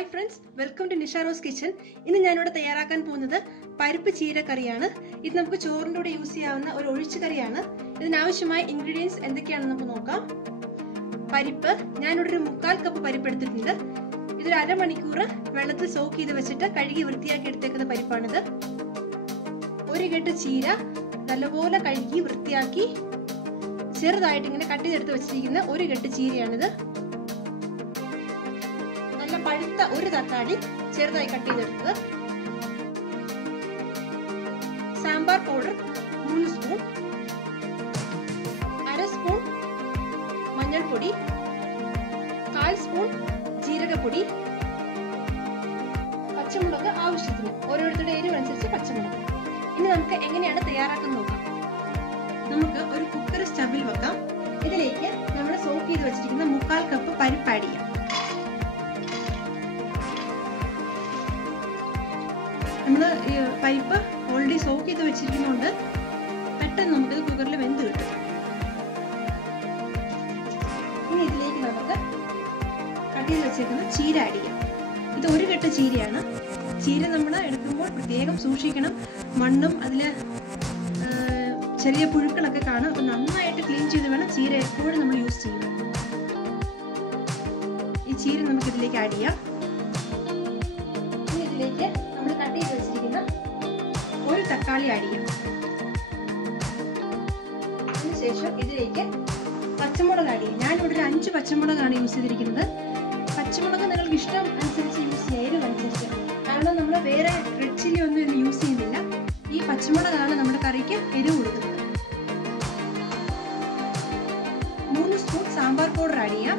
Hi friends, welcome to Nisha's kitchen. ഇന്ന് ഞാൻ ഇവിടെ തയ്യാറാക്കാൻ പോകുന്നത് പരിപ്പ് ചീര കറിയാണ്. ഇത് നമുക്ക് ചോറിന്റെ കൂടെ യൂസ് ചെയ്യാവുന്ന ഒരു ഒഴിച്ചു കറിയാണ്. ഇതിന് ആവശ്യമായ ഇൻഗ്രീഡിയൻസ് എന്തൊക്കെയാണെന്ന് നമുക്ക് നോക്കാം. പരിപ്പ് ഞാൻ ഇവിടെ ഒരു 1/4 കപ്പ് പരിപ്പ് എടുത്തിട്ടുണ്ട്. ഇതൊരു അരമണിക്കൂർ വെള്ളത്തിൽ സോക്ക് ചെയ്ത് വെച്ചിട്ട് കഴുകി വൃത്തിയാക്കി എടുത്തേക്കുന്ന പരിപ്പാണിത്. ഒരു കെട്ട് ചീര നല്ലപോലെ കഴുകി വൃത്തിയാക്കി ചെറുതായിട്ട് ഇങ്ങനെ കട്ട് ചെയ്തെടുത്ത് വെച്ചിരിക്കുന്ന ഒരു കെട്ട് ചീരയാണിത്. പഴുത്ത ഒരു തക്കാളി ചെറുതായി കട്ട് ചെയ്തെടുത്തത്, സാമ്പാർ പൗഡർ 3 സ്പൂൺ, 1/2 സ്പൂൺ മഞ്ഞൾപ്പൊടി, 1/4 സ്പൂൺ ജീരകപ്പൊടി, പച്ചമുളക് ആവശ്യത്തിന്, ഓരോരുത്തരുടെ എരിവനുസരിച്ച് പച്ചമുളക്. ഇനി നമുക്ക് എങ്ങനെയാണ് തയ്യാറാക്കുന്നത് നോക്കാം. നമുക്ക് ഒരു കുക്കർ സ്റ്റവിൽ വെക്കാം. ഇതിലേക്ക് നമ്മൾ സോക്ക് ചെയ്ത് വെച്ചിരിക്കുന്ന 1/4 കപ്പ് പരിപ്പ് ആഡ് ചെയ്യാം. നമ്മൾ പരിപ്പ് ഓൾറെഡി സോക്ക് ചെയ്ത് വെച്ചിരിക്കുന്നതുകൊണ്ട് പെട്ടെന്ന് നമുക്ക് കുക്കറിൽ വെന്ത് കിട്ടും. ഇനി ഇതിലേക്ക് നമുക്ക് കട്ട് ചെയ്ത് വെച്ചിരിക്കുന്ന ചീര ആഡ് ചെയ്യാം. ഇത് ഒരു കെട്ട് ചീരയാണ്. ചീര നമ്മൾ എടുക്കുമ്പോൾ പ്രത്യേകം സൂക്ഷിക്കണം. മണ്ണും അതിൽ ചെറിയ പുഴുക്കളൊക്കെ കാണും. അപ്പം നന്നായിട്ട് ക്ലീൻ ചെയ്ത് വേണം ചീര എപ്പോഴും നമ്മൾ യൂസ് ചെയ്യാൻ. ഈ ചീര നമുക്ക് ഇതിലേക്ക് ആഡ് ചെയ്യാം. ഇനി ഇതിലേക്ക് നമ്മൾ കട്ട് ചെയ്ത് വെച്ചിരിക്കുന്ന ഒരു തക്കാളി ആഡ് ചെയ്യാം. അതിനുശേഷം ഇതിലേക്ക് പച്ചമുളക് ആഡ് ചെയ്യാം. ഞാനിവിടെ ഒരു 5 പച്ചമുളകാണ് യൂസ് ചെയ്തിരിക്കുന്നത്. പച്ചമുളക് നിങ്ങൾക്ക് ഇഷ്ടം അനുസരിച്ച് യൂസ് ചെയ്യാം, എരിവനുസരിച്ച്. കാരണം നമ്മൾ വേറെ റെഡ് ചില്ലി ഒന്നും ഇതിന് യൂസ് ചെയ്യുന്നില്ല. ഈ പച്ചമുളകാണ് നമ്മുടെ കറിക്ക് എരിവ് കൊടുക്കുന്നത്. 3 സ്പൂൺ സാമ്പാർ പൗഡർ ആഡ് ചെയ്യാം.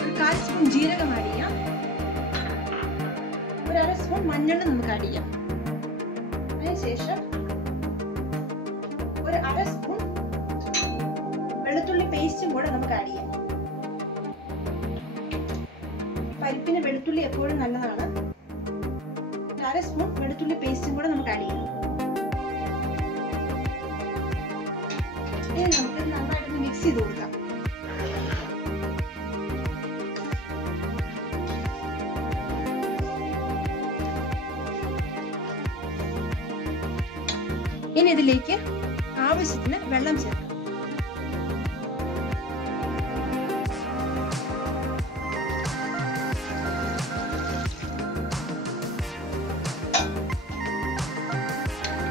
ഒരു 1/4 സ്പൂൺ ജീരകം ആഡ് ചെയ്യാം. ഒരു 1/2 സ്പൂൺ മഞ്ഞൾ നമുക്ക് ആഡ് ചെയ്യാം. അതിനുശേഷം ഒരു 1/2 സ്പൂൺ വെളുത്തുള്ളി പേസ്റ്റും കൂടെ നമുക്ക് ആഡ് ചെയ്യാം. പരിപ്പിന് വെളുത്തുള്ളി എപ്പോഴും നല്ലതാണ്. 1/2 സ്പൂൺ വെളുത്തുള്ളി പേസ്റ്റും കൂടെ നമുക്ക് ആഡ് ചെയ്യാം. ഇനി നമുക്ക് നന്നായിട്ട് മിക്സ് ചെയ്ത് കൊടുക്കാം. ഇനി ഇതിലേക്ക് ആവശ്യത്തിന് വെള്ളം ചേർക്കാം.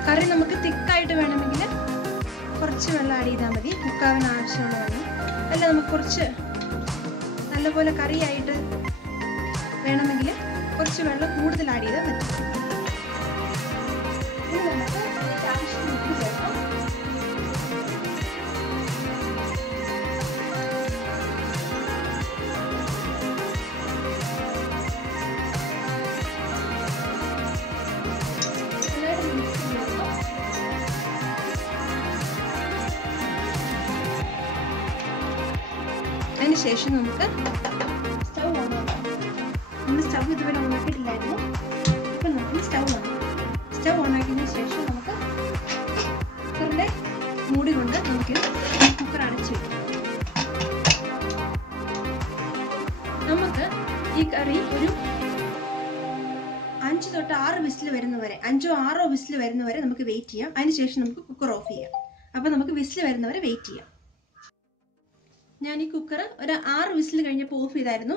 കറി നമുക്ക് തിക്കായിട്ട് വേണമെങ്കിൽ കുറച്ച് വെള്ളം ആഡ് ചെയ്താൽ മതി. കുക്കാവിന് ആവശ്യമുള്ള വെള്ളം. അല്ല നമുക്ക് കുറച്ച് നല്ലപോലെ കറിയായിട്ട് വേണമെങ്കിൽ കുറച്ച് വെള്ളം കൂടുതൽ ആഡ് ചെയ്താൽ മതി. ഇനി നമുക്ക് ആവശ്യത്തിന് ഉപ്പ് ചേർക്കാം. അതിനുശേഷം നമുക്ക് സ്റ്റൗ ഓൺ ആക്കാം. നമ്മൾ സ്റ്റൗ ഇതുവരെ ഓൺ ആക്കിയിട്ടില്ലായിരുന്നു. ഇപ്പം നമുക്ക് സ്റ്റൗ ഓൺ ആക്കിയതിന് ശേഷം നമുക്ക് കുക്കറിൻ്റെ മൂടി കൊണ്ട് നമുക്ക് കുക്കർ അടച്ചു വെക്കാം. നമുക്ക് ഈ കറി ഒരു 5 തൊട്ട് 6 വിസിൽ വരുന്നവരെ, 5ഓ 6ഓ വിസിൽ വരുന്നവരെ നമുക്ക് വെയിറ്റ് ചെയ്യാം. അതിനുശേഷം നമുക്ക് കുക്കർ ഓഫ് ചെയ്യാം. അപ്പം നമുക്ക് വിസിൽ വരുന്നവരെ വെയിറ്റ് ചെയ്യാം. ഞാൻ ഈ കുക്കർ ഒരു 6 വിസിൽ കഴിഞ്ഞപ്പോൾ ഓഫ് ചെയ്തായിരുന്നു.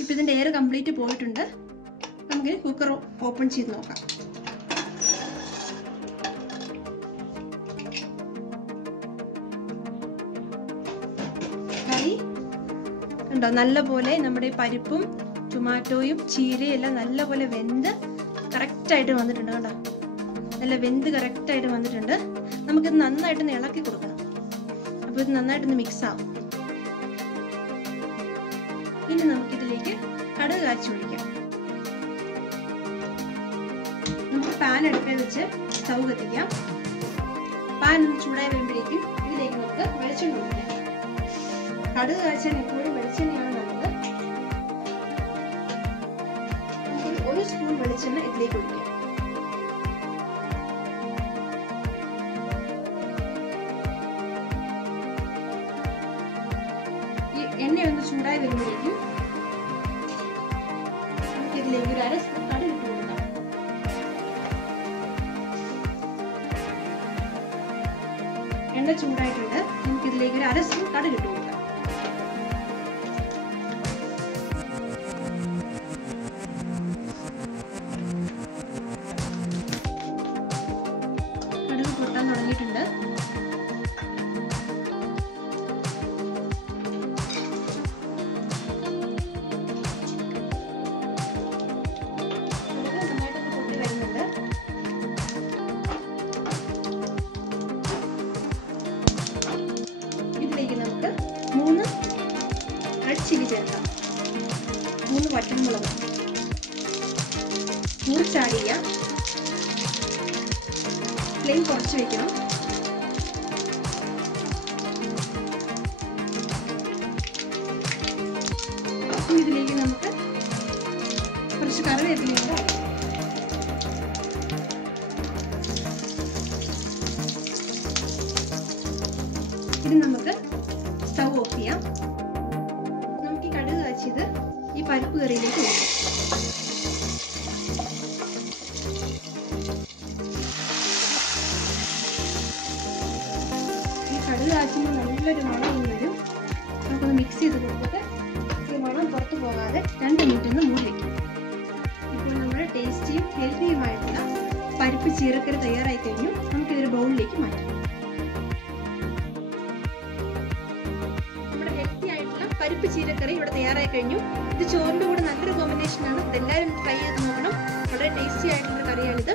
ഇപ്പം ഇതിൻ്റെ എയർ കംപ്ലീറ്റ് പോയിട്ടുണ്ട്. നമുക്ക് കുക്കർ ഓപ്പൺ ചെയ്ത് നോക്കാം. കറി ഉണ്ടോ? നല്ലപോലെ നമ്മുടെ പരിപ്പും ടൊമാറ്റോയും ചീരയും എല്ലാം നല്ലപോലെ വെന്ത് കറക്റ്റായിട്ട് വന്നിട്ടുണ്ട്. കേട്ടോ, നല്ല വെന്ത് കറക്റ്റായിട്ട് വന്നിട്ടുണ്ട്. നമുക്കിത് നന്നായിട്ടൊന്ന് ഇളക്കി കൊടുക്കണം. അപ്പോൾ ഇത് നന്നായിട്ടൊന്ന് മിക്സ് ആവും. ഇനി നമുക്കിതിലേക്ക് കടുക് കാച്ചി ഒഴിക്കാം. നമുക്ക് പാൻ അടുപ്പിൽ വെച്ച് സ്റ്റൗ കത്തിക്കാം. പാൻ ഒന്ന് ചൂടായി വരുമ്പോഴേക്കും ഇതിലേക്ക് നമുക്ക് വെളിച്ചെണ്ണ ഒഴിക്കാം. കടുക് കാച്ചാൻ എപ്പോഴും വെളിച്ചെണ്ണയാണ് നല്ലത്. നമുക്ക് 1 സ്പൂൺ വെളിച്ചെണ്ണ ഇതിലേക്ക് ഒഴിക്കാം. ചൂടായി വരുമ്പോഴേക്കും ഇതിലേക്ക് ഒരു 1/2 സ്പൂൺ കടുക് ഇട്ട് കൊടുക്കാം. എണ്ണ ചൂടായിട്ടുണ്ട്. നമുക്കിതിലേക്ക് ഒരു 1/2 സ്പൂൺ കടുക് ഇട്ട് കൊടുക്കാം. കടുക് പൊട്ടാൻ തുടങ്ങിയിട്ടുണ്ട്. ഇതിലേക്ക് നമുക്ക് 3 റെഡ് ചില്ലി ചേർക്കാം. 3 വറ്റൽമുളക് മുറിച്ചാടിയ ഫ്ലെയിം കുറച്ച് വെക്കണം. ഇതിലേക്ക് നമുക്ക് കുറച്ച് കറിവേപ്പിലയും കൂടെ ഇത് നമുക്ക് സ്റ്റൗ ഓഫ് ചെയ്യാം. നമുക്ക് ഈ കടുക് കാച്ചിയത് ഈ പരിപ്പ് കറിയിലേക്ക് കൊടുക്കാം. ഈ കടുക് കാച്ചുമ്പോൾ നല്ലൊരു മണം വരും. നമുക്കൊന്ന് മിക്സ് ചെയ്ത് കൊടുത്തിട്ട് ഈ മണം പുറത്തു പോകാതെ 2 മിനിറ്റ് ഒന്ന് മൂടി വയ്ക്കും. ഇപ്പോൾ നമ്മുടെ ടേസ്റ്റിയും ഹെൽത്തിയുമായിട്ടുള്ള പരിപ്പ് ചീരക്കറി തയ്യാറായി കഴിഞ്ഞു. നമുക്കിതൊരു ബൗളിലേക്ക് മാറ്റാം. പരിപ്പ് ചീരക്കറി ഇവിടെ തയ്യാറായി കഴിഞ്ഞു. ഇത് ചോറിന്റെ കൂടെ നല്ലൊരു കോമ്പിനേഷൻ ആണ്. ഇതെല്ലാവരും ട്രൈ ചെയ്ത് നോക്കണം. വളരെ ടേസ്റ്റി ആയിട്ടുള്ള കറിയാണിത്.